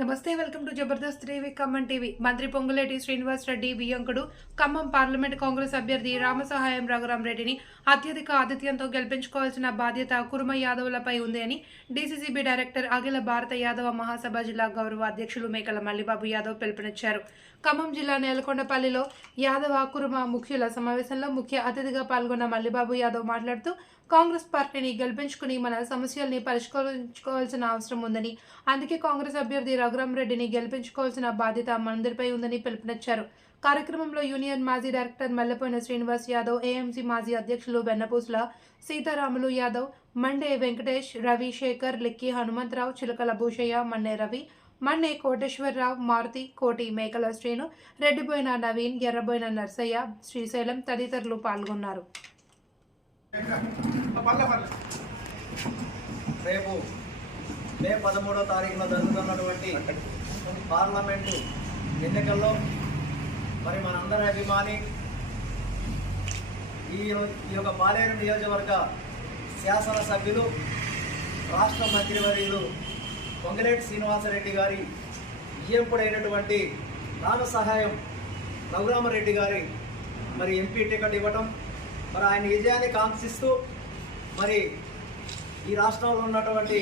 నమస్తే welcome to Jabardasth TV Khammam TV. మంత్రి పొంగులేటి శ్రీనివాస్ రెడ్డి బియ్యంకుడు ఖమ్మం పార్లమెంట్ కాంగ్రెస్ అభ్యర్థి రామసహాయం రఘురాం రెడ్డిని అత్యధిక ఆతిథ్యంతో గెలిపించుకోవాల్సిన బాధ్యత కురుమ యాదవ్లపై ఉంది అని డీసీసీబీ డైరెక్టర్ అఖిల భారత యాదవ మహాసభ జిల్లా గౌరవ అధ్యక్షులు మేకల మల్లిబాబు యాదవ్ పిలుపునిచ్చారు. ఖమ్మం జిల్లా నేలకొండపల్లిలో యాదవ కురుమ ముఖ్యుల సమావేశంలో ముఖ్య అతిథిగా పాల్గొన్న మల్లిబాబు యాదవ్ మాట్లాడుతూ కాంగ్రెస్ పార్టీని గెలిపించుకుని మన సమస్యల్ని పరిష్కరించుకోవాల్సిన అవసరం ఉందని అందుకే కాంగ్రెస్ అభ్యర్థి రఘురాం రెడ్డిని గెలిపించుకోవాల్సిన బాధ్యత మనందరిపై ఉందని పిలుపునిచ్చారు. కార్యక్రమంలో యూనియన్ మాజీ డైరెక్టర్ మల్లెపోయిన శ్రీనివాస్ యాదవ్ ఏఎంసీ మాజీ అధ్యక్షులు వెన్నపూసుల సీతారాములు యాదవ్ మండే వెంకటేష్ రవి శేఖర్ లిక్కి హనుమంతరావు చిలకల భూషయ్య మన్నే రవి మన్నే కోటేశ్వరరావు మారుతి కోటి మేకల శ్రీను రెడ్డిపోయిన నవీన్ ఎర్రబోయిన నర్సయ్య శ్రీశైలం తదితరులు పాల్గొన్నారు. రేపు మే పదమూడో తారీఖున జరుగుతున్నటువంటి పార్లమెంటు ఎన్నికల్లో మరి మనందరి అభిమాని ఈ ఈ యొక్క పాలేరు నియోజకవర్గ శాసనసభ్యులు రాష్ట్ర మంత్రివర్యులు పొంగిరెడ్డి శ్రీనివాసరెడ్డి గారి ఇయ్యంపుడైనటువంటి రామ సహాయం రఘురామరెడ్డి గారి మరి ఎంపీ టికెట్ ఇవ్వటం మరి ఆయన విజయాన్ని కాంక్షిస్తూ మరి ఈ రాష్ట్రంలో ఉన్నటువంటి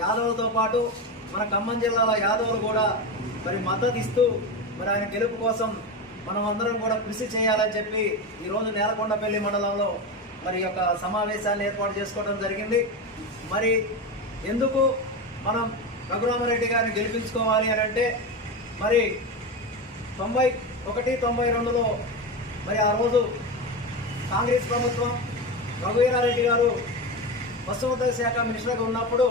యాదవులతో పాటు మన ఖమ్మం జిల్లాలో యాదవులు కూడా మరి మద్దతు ఇస్తూ మరి ఆయన గెలుపు కోసం మనం అందరం కూడా కృషి చేయాలని చెప్పి ఈరోజు నేలకొండపల్లి మండలంలో మరి యొక్క సమావేశాన్ని ఏర్పాటు చేసుకోవడం జరిగింది. మరి ఎందుకు మనం రఘురామరెడ్డి గారిని గెలిపించుకోవాలి అని అంటే మరి తొంభై ఒకటి తొంభై రెండులో మరి ఆ రోజు కాంగ్రెస్ ప్రభుత్వం రఘువీరారెడ్డి గారు పశువుల శాఖ మినిస్టర్గా ఉన్నప్పుడు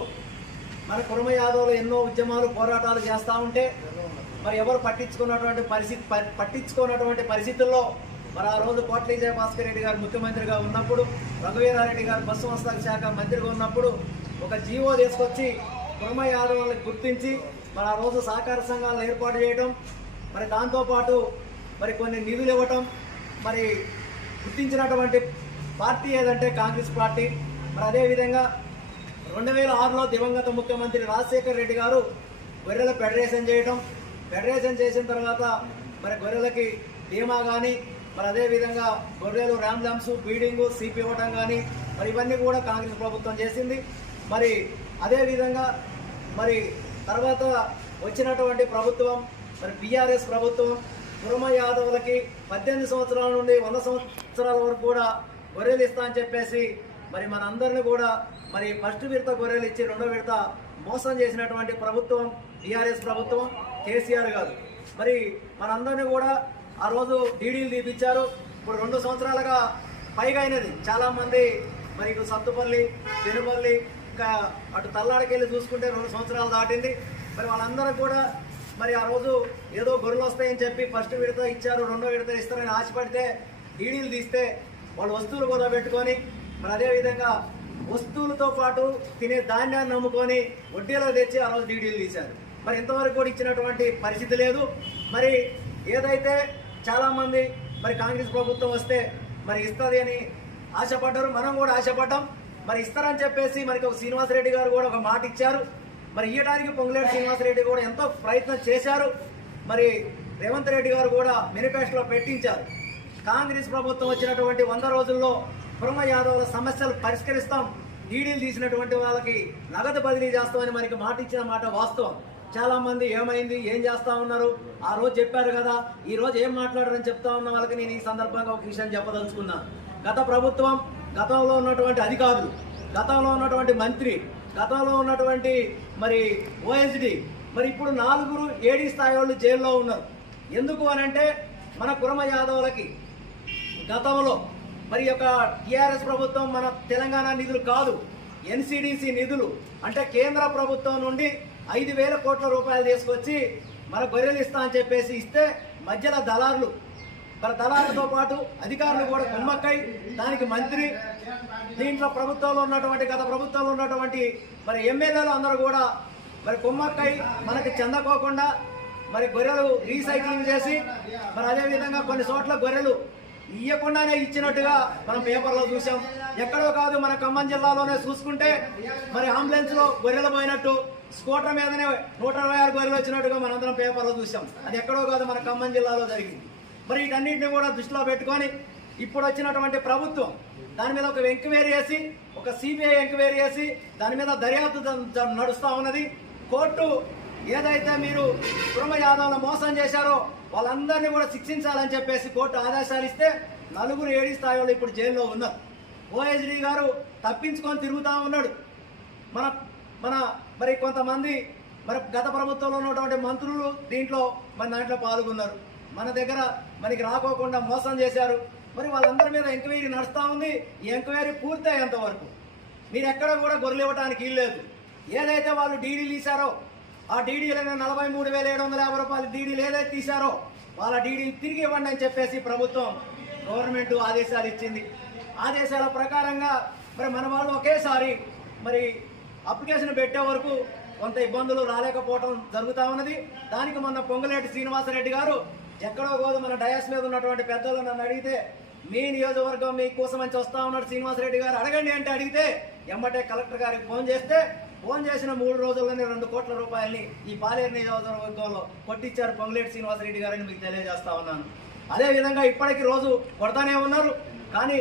మన కురమ యాదవ్లు ఎన్నో ఉద్యమాలు పోరాటాలు చేస్తూ ఉంటే మరి ఎవరు పట్టించుకున్నటువంటి పరిస్థితి ప- పట్టించుకున్నటువంటి పరిస్థితుల్లో మరి ఆ రోజు కోట్ల విజయ భాస్కర్ రెడ్డి గారు ముఖ్యమంత్రిగా ఉన్నప్పుడు రఘువీరారెడ్డి గారు బస్సు సంస్థల శాఖ మంత్రిగా ఉన్నప్పుడు ఒక జీవో తీసుకొచ్చి కురమ యాదవులను గుర్తించి మరి ఆ రోజు సహకార సంఘాలను ఏర్పాటు చేయడం మరి దాంతోపాటు మరి కొన్ని నిధులు ఇవ్వటం మరి గుర్తించినటువంటి పార్టీ ఏదంటే కాంగ్రెస్ పార్టీ. మరి అదేవిధంగా రెండు వేల ఆరులో దివంగత ముఖ్యమంత్రి రాజశేఖర్ రెడ్డి గారు గొర్రెల ఫెడరేషన్ చేయటం. ఫెడరేషన్ చేసిన తర్వాత మరి గొర్రెలకి బీమా కానీ మరి అదేవిధంగా గొర్రెలు ర్యామ్లామ్స్ బీడింగు సీపీ ఇవ్వటం కానీ మరి ఇవన్నీ కూడా కాంగ్రెస్ ప్రభుత్వం చేసింది. మరి అదేవిధంగా మరి తర్వాత వచ్చినటువంటి ప్రభుత్వం మరి బీఆర్ఎస్ ప్రభుత్వం కురమ యాదవులకి పద్దెనిమిది సంవత్సరాల నుండి వంద సంవత్సరాల వరకు కూడా గొర్రెలు ఇస్తా అని చెప్పేసి మరి మనందరిని కూడా మరి ఫస్ట్ విడత గొర్రెలు ఇచ్చి రెండో విడత మోసం చేసినటువంటి ప్రభుత్వం టీఆర్ఎస్ ప్రభుత్వం కేసీఆర్ గారు. మరి మనందరినీ కూడా ఆ రోజు డీడీలు తీపిచ్చారు. ఇప్పుడు రెండు సంవత్సరాలుగా పైగా అయినది. చాలామంది మరి ఇటు సత్తుపల్లి పెనుపల్లి ఇంకా అటు తల్లాడికెళ్ళి చూసుకుంటే రెండు సంవత్సరాలు దాటింది. మరి వాళ్ళందరూ కూడా మరి ఆ రోజు ఏదో గొర్రెలు వస్తాయని చెప్పి ఫస్ట్ విడత ఇచ్చారు రెండో విడత ఇస్తారని ఆశపడితే డీడీలు తీస్తే వాళ్ళు వస్తువులు కూడా పెట్టుకొని మరి అదేవిధంగా వస్తువులతో పాటు తినే ధాన్యాన్ని నమ్ముకొని వడ్డీలో తెచ్చి ఆ రోజు డీడీలు తీశారు. మరి ఇంతవరకు కూడా ఇచ్చినటువంటి పరిస్థితి లేదు. మరి ఏదైతే చాలామంది మరి కాంగ్రెస్ ప్రభుత్వం వస్తే మరి ఇస్తుంది అని ఆశపడ్డారు. మనం కూడా ఆశపడ్డాం. మరి ఇస్తారని చెప్పేసి మనకి ఒక శ్రీనివాసరెడ్డి గారు కూడా ఒక మాట ఇచ్చారు. మరి ఇయ్యడానికి పొంగులేటి శ్రీనివాసరెడ్డి కూడా ఎంతో ప్రయత్నం చేశారు. మరి రేవంత్ రెడ్డి గారు కూడా మేనిఫెస్టోలో పెట్టించారు. కాంగ్రెస్ ప్రభుత్వం వచ్చినటువంటి వంద రోజుల్లో కుర్మ యాదవుల సమస్యలు పరిష్కరిస్తాం. డీడీలు తీసినటువంటి వాళ్ళకి నగదు బదిలీ చేస్తామని మనకి మాట ఇచ్చిన మాట వాస్తవం. చాలా మంది ఏమైంది ఏం చేస్తా ఉన్నారు? ఆ రోజు చెప్పారు కదా ఈ రోజు ఏం మాట్లాడారని చెప్తా ఉన్న వాళ్ళకి నేను ఈ సందర్భంగా ఒక విషయం చెప్పదలుచుకున్నాను గత ప్రభుత్వం గతంలో ఉన్నటువంటి అధికారులు గతంలో ఉన్నటువంటి మంత్రి గతంలో ఉన్నటువంటి మరి ఓఎస్డి మరి ఇప్పుడు నాలుగురు ఏడీ స్థాయి వాళ్ళు జైల్లో ఉన్నారు. ఎందుకు అనంటే మన కురమ యాదవులకి గతంలో మరి యొక్క టీఆర్ఎస్ ప్రభుత్వం మన తెలంగాణ నిధులు కాదు ఎన్సిడిసి నిధులు. అంటే కేంద్ర ప్రభుత్వం నుండి ఐదు వేల కోట్ల రూపాయలు తీసుకొచ్చి మన గొర్రెలు ఇస్తా అని చెప్పేసి ఇస్తే మధ్యలో దళారులు. మరి దళారులతో పాటు అధికారులు కూడా కుమ్మక్కై దానికి మంత్రి దీంట్లో ప్రభుత్వంలో ఉన్నటువంటి గత ప్రభుత్వంలో ఉన్నటువంటి మరి ఎమ్మెల్యేలు అందరూ కూడా మరి కుమ్మక్కై మనకి చెందకోకుండా మరి గొర్రెలు రీసైక్లింగ్ చేసి మరి అదే విధంగా కొన్ని చోట్ల గొర్రెలు ఇయ్యకుండానే ఇచ్చినట్టుగా మనం పేపర్లో చూసాం ఎక్కడో కాదు మన ఖమ్మం జిల్లాలోనే చూసుకుంటే మరి అంబులెన్స్లో గొర్రెలు పోయినట్టు స్కూటర్ మీదనే నూట ఇరవై ఆరు గొర్రెలు వచ్చినట్టుగా మనందరం పేపర్లో చూసాం అది ఎక్కడో కాదు మన ఖమ్మం జిల్లాలో జరిగింది. మరి వీటన్నింటిని కూడా దృష్టిలో పెట్టుకొని ఇప్పుడు వచ్చినటువంటి ప్రభుత్వం దాని మీద ఒక ఎంక్వైరీ చేసి ఒక సిబిఐ ఎంక్వైరీ చేసి దాని మీద దర్యాప్తు నడుస్తూ ఉన్నది. కోర్టు ఏదైతే మీరు కుటుంబ యాదవ్ను మోసం చేశారో వాళ్ళందరినీ కూడా శిక్షించాలని చెప్పేసి కోర్టు ఆదేశాలు ఇస్తే నలుగురు ఏడీ స్థాయి వాళ్ళు ఇప్పుడు జైల్లో ఉన్నారు. ఓఎస్డీ గారు తప్పించుకొని తిరుగుతూ ఉన్నాడు. మన మన మరి కొంతమంది మరి గత ప్రభుత్వంలో ఉన్నటువంటి మంత్రులు దీంట్లో మన దాంట్లో పాల్గొన్నారు. మన దగ్గర మనకి రాకోకుండా మోసం చేశారు. మరి వాళ్ళందరి మీద ఎంక్వైరీ నడుస్తూ ఉంది. ఈ ఎంక్వైరీ పూర్తయ్యేంత వరకు. మీరు ఎక్కడ కూడా గొర్రెలు ఇవ్వడానికి వీల్లేదు. ఏదైతే వాళ్ళు డీడీలు తీశారో ఆ డీడీలైన నలభై మూడు వేల ఏడు వందల యాభై రూపాయలు డీడీలు ఏదైతే తీశారో వాళ్ళ డీడీలు తిరిగి ఇవ్వండి అని చెప్పేసి ప్రభుత్వం గవర్నమెంట్ ఆదేశాలు ఇచ్చింది. ఆదేశాల ప్రకారంగా మరి మన వాళ్ళు ఒకేసారి మరి అప్లికేషన్ పెట్టే వరకు కొంత ఇబ్బందులు రాలేకపోవటం జరుగుతూ ఉన్నది. దానికి మొన్న పొంగులేటి శ్రీనివాసరెడ్డి గారు ఎక్కడో కోదు మన డయాస్ మీద ఉన్నటువంటి పెద్దలు నన్ను అడిగితే మీ నియోజకవర్గం మీకోసం అని వస్తా ఉన్నాడు శ్రీనివాసరెడ్డి గారు. అడగండి అంటే అడిగితే ఎమ్మటే కలెక్టర్ గారికి ఫోన్ చేస్తే ఫోన్ చేసిన మూడు రోజుల్లోనే రెండు కోట్ల రూపాయల్ని ఈ పాలేరు నియోజకవర్గంలో కొట్టించారు పొంగులేటి శ్రీనివాసరెడ్డి గారని మీకు తెలియజేస్తా ఉన్నాను. అదే విధంగా ఇప్పటికి రోజు కొడతానే ఉన్నారు కానీ